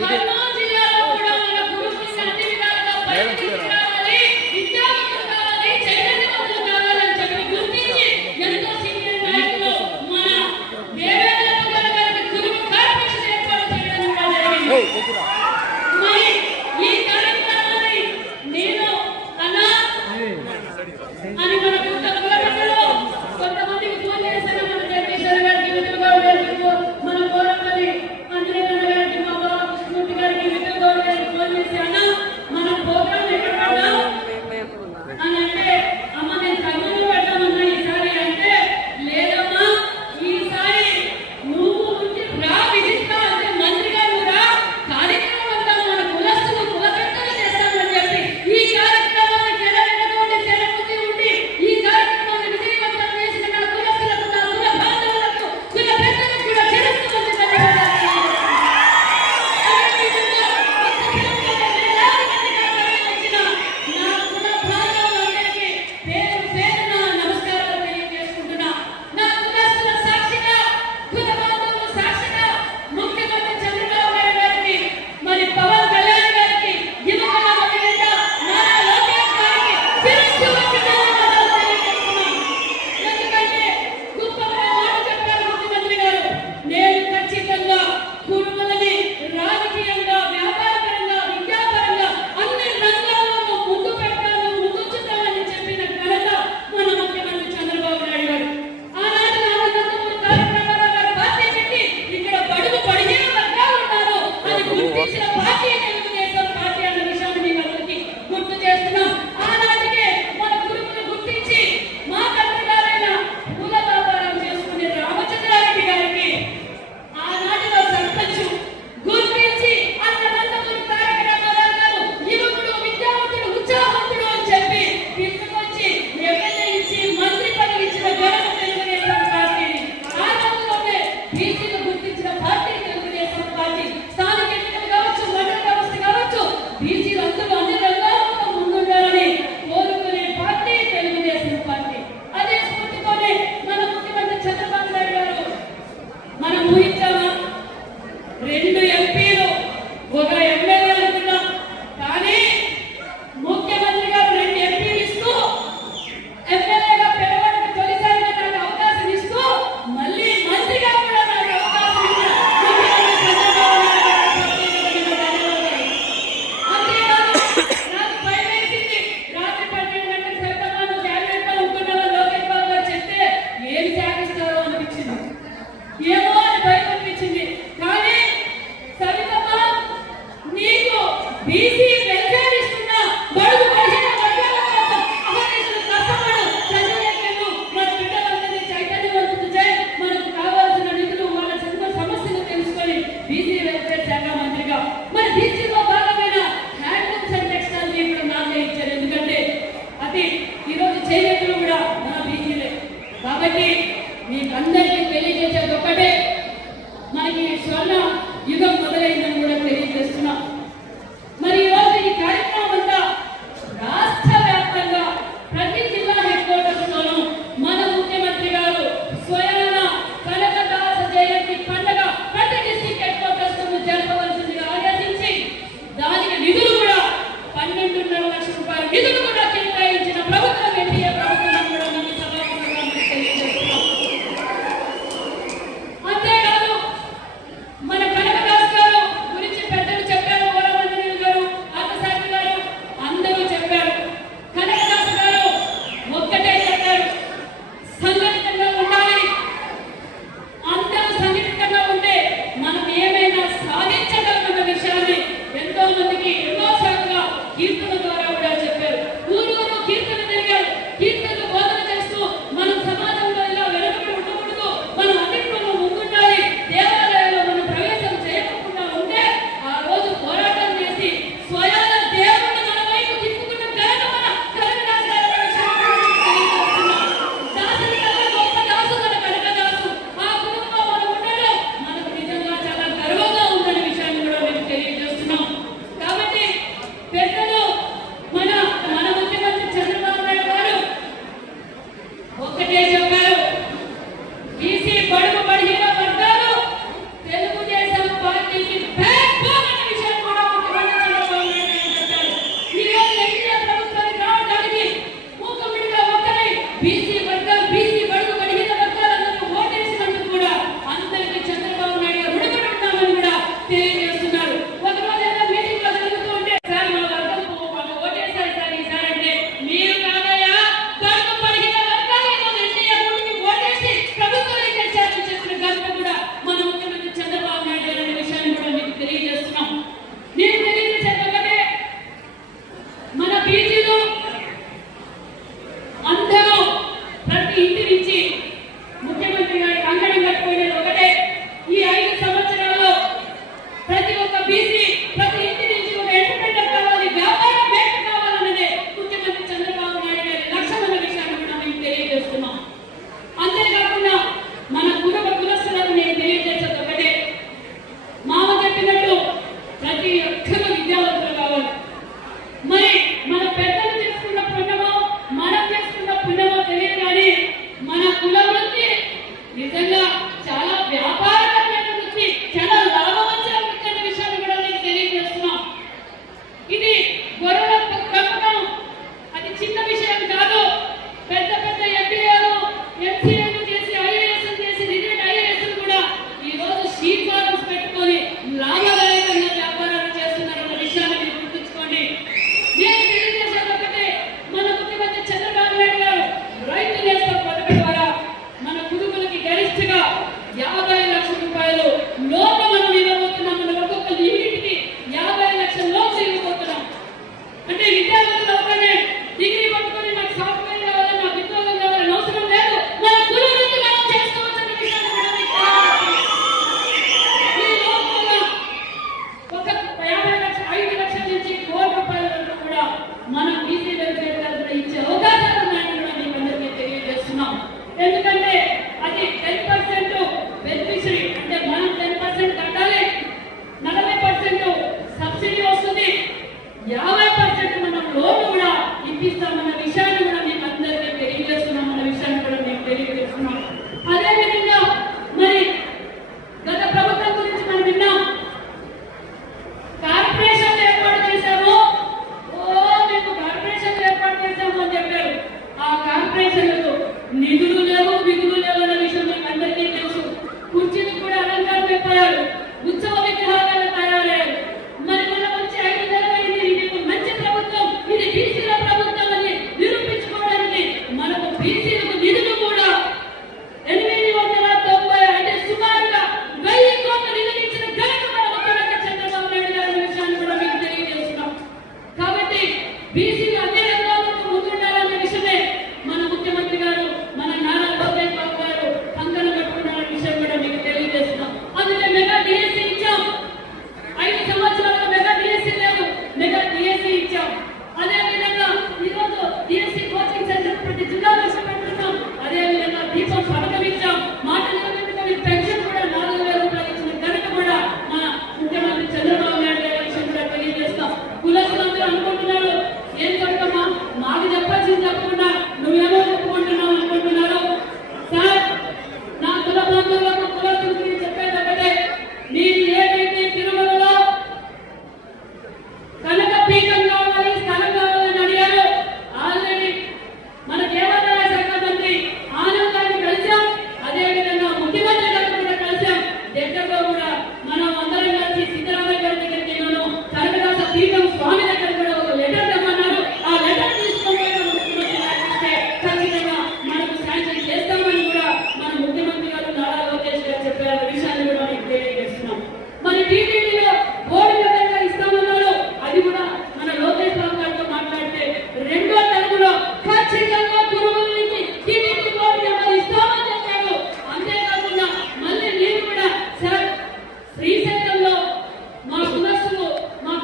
కర్నూలు జిల్లాలో కూడా మన గురుకులను అన్ని విధాలుగా పరిరక్షించాలి, విద్యావంతులు కావాలి, చైతన్యవంతులు కావాలని చెప్పి గుర్తించి ఎంతో సీనియర్ నాయకులు మన దేవేంద్ర గారికి గురువు కార్పొరేషన్ ఏర్పాటు చేయడం కూడా జరిగింది. మరి ఈ కార్యక్రమాన్ని నేను అన్నా అని మన కులపట్టలో కొంతమందికి ఫోన్ చేశాను. మన జగదీశ్వర గారికి, విజయ్ గౌడ్ గారికి, మన కోరపల్లి అంజనేయ గారికి, మా బాబా కృష్ణమూర్తి గారికి, విజయ్ గౌడ్ గారికి ఫోన్ చేసి అన్న మన ప్రోగ్రాం ఎక్కడ పెడదాం అని అంటే, అమ్మ నేను కర్నూలు పెడతామన్నా ఈసారి అంటే, లేదమ్మా ఈసారి నువ్వు రా విజిట్ అంటే మంత్రిగా నువ్వు రా, కార్యక్రమం అంతా మన కులస్తులు కులకర్తలు చేస్తామని చెప్పి ఈ కార్యక్రమానికి ఎలాగైనటువంటి తెరపుతి ఉండి ఈ కార్యక్రమాన్ని విజయవంతం చేసిన మన కులస్తులకు, నా కుల బాంధవులకు, కుల పెద్దలకు కూడా చేరుస్తూ ఉంది. కాబట్టి మీకందరికీ తెలియజేసేది ఒక్కటే, మనకి స్వర్ణ యుగం మొదలైందని కూడా తెలియజేస్తున్నాం. మరి ఈరోజు ఈ కార్యక్రమం అంతా రాష్ట్ర వ్యాప్తంగా ప్రతి జిల్లా హెడ్ క్వార్టర్స్ లోనూ మన ముఖ్యమంత్రి గారు స్వయాన కనకదాస జయంతి పండుగ ప్రతి డిస్ట్రిక్ట్ హెడ్ క్వార్టర్స్ లోనూ జరపవలసిందిగా ఆదేశించి దానికి నిధులు కూడా 12.5 లక్షల రూపాయల నిధులు కూడా కేటాయించిన ప్రభుత్వం ఎన్డీఏ ప్రభుత్వం కూడా మన సభాముఖంగా తెలియజేస్తున్నాం. అంతేకాదు మన కనకదాస్ గారు 50 లక్షల రూపాయలు లోన్ మనం ఇవ్వబోతున్నాం. మనం ఒక్కొక్క యూనిట్కి 50 లక్షల లోన్స్ ఇవ్వబోతున్నాం. అంటే విద్యార్థులు ఒకటే డిగ్రీ పట్టుకొని నాకు సాఫ్ట్వేర్ కావాలి, నాకు ఉద్యోగం కావాలని అవసరం లేదు. మన గురువు నుంచి మనం చేసుకోవాల్సిన విషయాన్ని ఒక 50 లక్షలు 5 లక్షల నుంచి 1 కోటి రూపాయల వరకు కూడా మనం బీసీ వెల్ఫేర్ తరఫున ఇచ్చే అవకాశాలు ఉన్నాయని కూడా మీకు అందరికీ తెలియజేస్తున్నాం. ఎందుకంటే అది 10% బెనిఫిషరీ, అంటే మనం 10% కట్టాలి, 40% సబ్సిడీ వస్తుంది, 50% మనం లోన్ కూడా ఇప్పిస్తామన్న విషయాన్ని కూడా మీకు అందరికీ తెలియజేస్తున్నాం. అన్న విషయాన్ని కూడా మీకు తెలియజేస్తున్నాం. అదేవిధంగా మరి గత ప్రభుత్వం గురించి మనం విన్నాం. కార్పొరేషన్ ఏర్పాటు చేశాము, మేము కార్పొరేషన్ ఏర్పాటు చేశాము అని చెప్పారు. ఆ కార్పొరేషన్లకు నిధులు లేవు, విధులు లేవు అన్న విషయం మీకు అందరికీ తెలుసు. కుర్చీలు కూడా అలంకారం అయిపోయారు, ఉత్సవ విగ్రహాలు తయారయ్యారు. మరి మనం వచ్చి 5 నెలలైంది, ఇది మంచి ప్రభుత్వం, ఇది బీసీల ప్రభుత్వం అని నిరూపించుకోవడానికి మనకు బీసీలకు నిధులు కూడా 890, అంటే సుమారుగా 1000 కోట్ల నిధులు ఇచ్చిన ఘనత మన ముఖ్యమంత్రి చంద్రబాబు నాయుడు గారి విషయాన్ని కూడా మీకు తెలియజేస్తున్నాం. కాబట్టి బీసీలు అన్ని రంగాలకు ముందుండాలనే విషయమే మన ముఖ్యమంత్రి గారు, మన నారా లోకేష్ బాబు గారు కంకణం కట్టుకున్న విషయం కూడా మీకు తెలియజేస్తున్నాం. అందుకే మెగా డిఎస్సీ ఇచ్చాం. 5 సంవత్సరాలుగా మెగా డిఎస్సీ లేదు, మెగా డిఎస్సీ ఇచ్చాం. అదేవిధంగా ఈరోజు డిఎస్సీ కోచింగ్ సెంటర్ ప్రతి జిల్లాలో పెట్టుకున్నాం. అదేవిధంగా దీపం పథకం ఇచ్చాం. మాట నిలబెట్టుకుని పెన్షన్ కూడా 4000 రూపాయలు ఇచ్చిన ఘనత కూడా మన ముఖ్యమంత్రి చంద్రబాబు నాయుడు గారి విషయం కూడా తెలియజేస్తాం. కులస్తులందరూ అనుకుంటున్నారు, ఏం చెప్పమ్మా మాకు చెప్పాల్సింది చెప్పకుండా నువ్వేమో చెప్పుకుంటున్నావు అనుకుంటున్నారు. సార్, నా కుల బంధువులకు కులస్తుల గురించి చెప్పేది ఒకటే, మీరు ఏదైతే తిరుమలలో కనక పీఠం కావాలి, స్థలం కావాలని అడిగారు. ఆల్రెడీ మన దేవాదాయ శాఖ మంత్రి ఆనంద్ గారిని కలిసాం, అదేవిధంగా ముఖ్యమంత్రి గారిని కూడా కలిసాం. దగ్గరలో కూడా మనం అందరం కలిసి సిద్ధరామయ్య గారి దగ్గరికి వెళ్ళాను. కనకదాస పీఠం స్వామి దగ్గర కూడా ఒక లెటర్ తెమ్మన్నారు. ఆ లెటర్ తీసుకొని ముఖ్యమంత్రి గారికి ఇస్తే ఖచ్చితంగా మనకు శాంక్షన్ చేస్తామని కూడా మన ముఖ్యమంత్రి గారు నారా లోకేష్ గారు చెప్పారు. విషయాన్ని కూడా మీకు తెలియజేస్తున్నాం. మరి టీటీడీలో బోర్డు విధంగా ఇస్తామన్నారు. అది కూడా మన లోకేష్ బాబు గారితో మాట్లాడితే 2వ తరగతిలో ఖచ్చితంగా గురువుల నుంచి టీటీడీ బోర్డు నెంబర్ ఇస్తామని చెప్పారు. అంతేకాకుండా మళ్ళీ నేను కూడా సార్, శ్రీశైలంలో మా కులస్తులు మా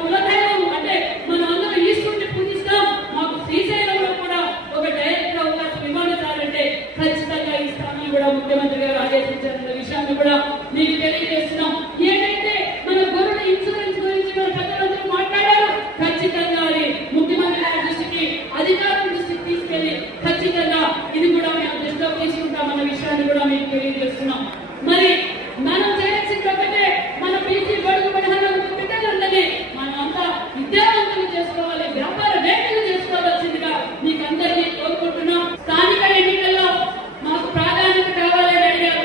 కులదైవం, అంటే మనం అందరూ ఈశ్వరుని పూజిస్తాం, మాకు శ్రీశైలంలో కూడా ఒక డైరెక్ట్ అవకాశం ఇవ్వాలంటే ఖచ్చితంగా ఇస్తామని కూడా ముఖ్యమంత్రి గారు ఆదేశించారన్న విషయాన్ని కూడా మీకు తెలియజేస్తున్నాం. ఏంటంటే మన గొర్రెల ఇన్సూరెన్స్ గురించి మన పెద్దలందరూ మాట్లాడారు. ఖచ్చితంగా అది ముఖ్యమంత్రి గారి దృష్టికి, అధికారుల దృష్టికి తీసుకెళ్లి ఖచ్చితంగా ఇది కూడా మేము దృష్టిలో తీసుకుంటామన్న విషయాన్ని కూడా మీకు తెలియజేస్తున్నాం. మరి మనం చేయాల్సింది ఒకటే, మన బీసీ బడుగు బలహీన బిడ్డలందరినీ మనం అంతా విద్యావంతులు చేసుకోవాలి, వ్యాపారవేత్తలు చేసుకోవాల్సిందిగా మీకు అందరినీ కోరుకుంటున్నాం. స్థానిక ఎన్నికల్లో మాకు ప్రాధాన్యత కావాలని అడిగారు.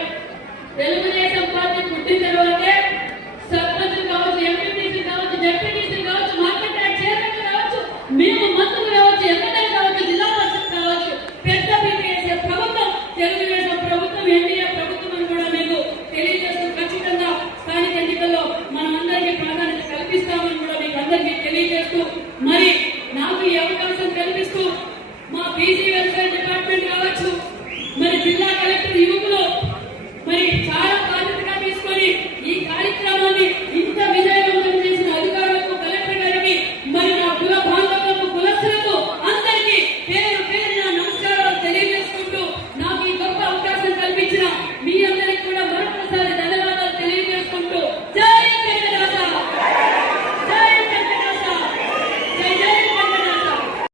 తెలుగుదేశం పార్టీ పుట్టిన తర్వాతే సర్పంచులు కావచ్చు, ఎంపీటీసీ కావచ్చు, జెడ్పీటీసీ కావచ్చు, మార్కెట్ యార్డ్ చైర్మన్ కావచ్చు, మేము మంత్రులు కావచ్చు, ఎమ్మెల్యే కావచ్చు, జిల్లా పరిషత్ కావచ్చు, పెద్ద పీట వేసే ప్రభుత్వం తెలుగుదేశం ప్రభుత్వం, ఎన్డీఏ ప్రభుత్వం అని కూడా మీకు తెలియజేస్తూ ఖచ్చితంగా స్థానిక ఎన్నికల్లో మనం అందరికీ ప్రాధాన్యత కల్పిస్తామని కూడా మీకు అందరికీ తెలియజేస్తూ, మరి నాకు ఈ అవకాశం కల్పిస్తూ మా బీసీ వెల్ఫేర్ డిపార్ట్మెంట్ కావచ్చు, మరి జిల్లా